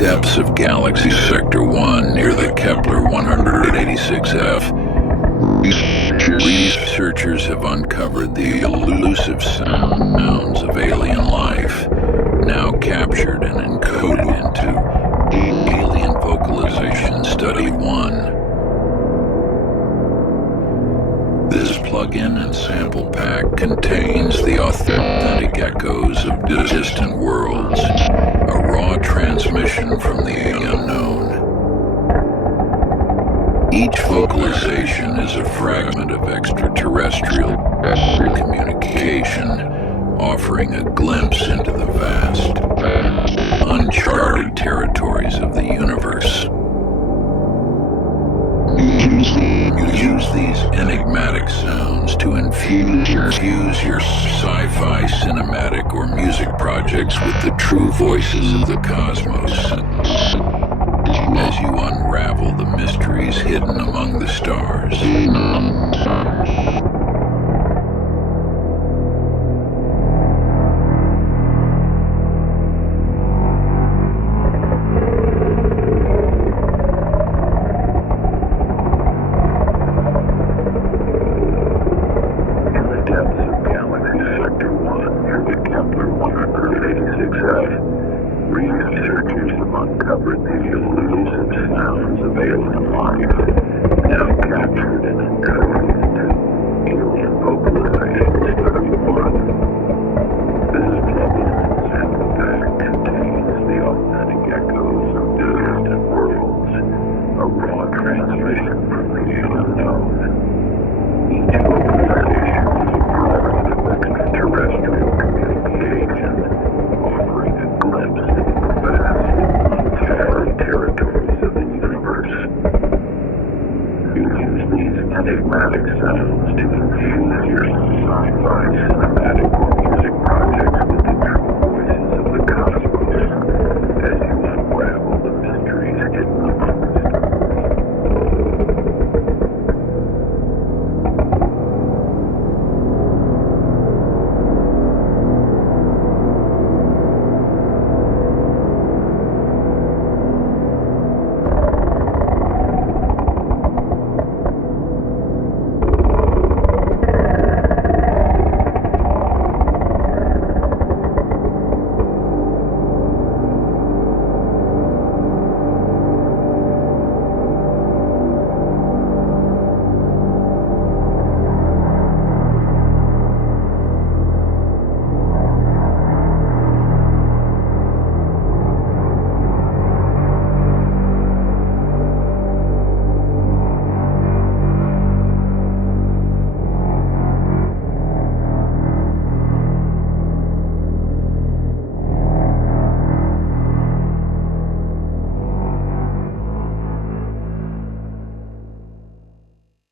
depths of Galaxy Sector 1 near the Kepler 186f, researchers have uncovered the elusive sounds of alien life, now captured and encoded into Alien Vocalization Study 1. This plugin and sample pack contains the authentic echoes of distant worlds, a raw transmission from the unknown. Each vocalization is a fragment of extraterrestrial communication, offering a glimpse into the vast, uncharted territories of the universe. Use these enigmatic sounds to infuse your sci-fi, cinematic, or music projects with the true voices of the cosmos as you unravel the mysteries hidden among the stars. Researchers have uncovered the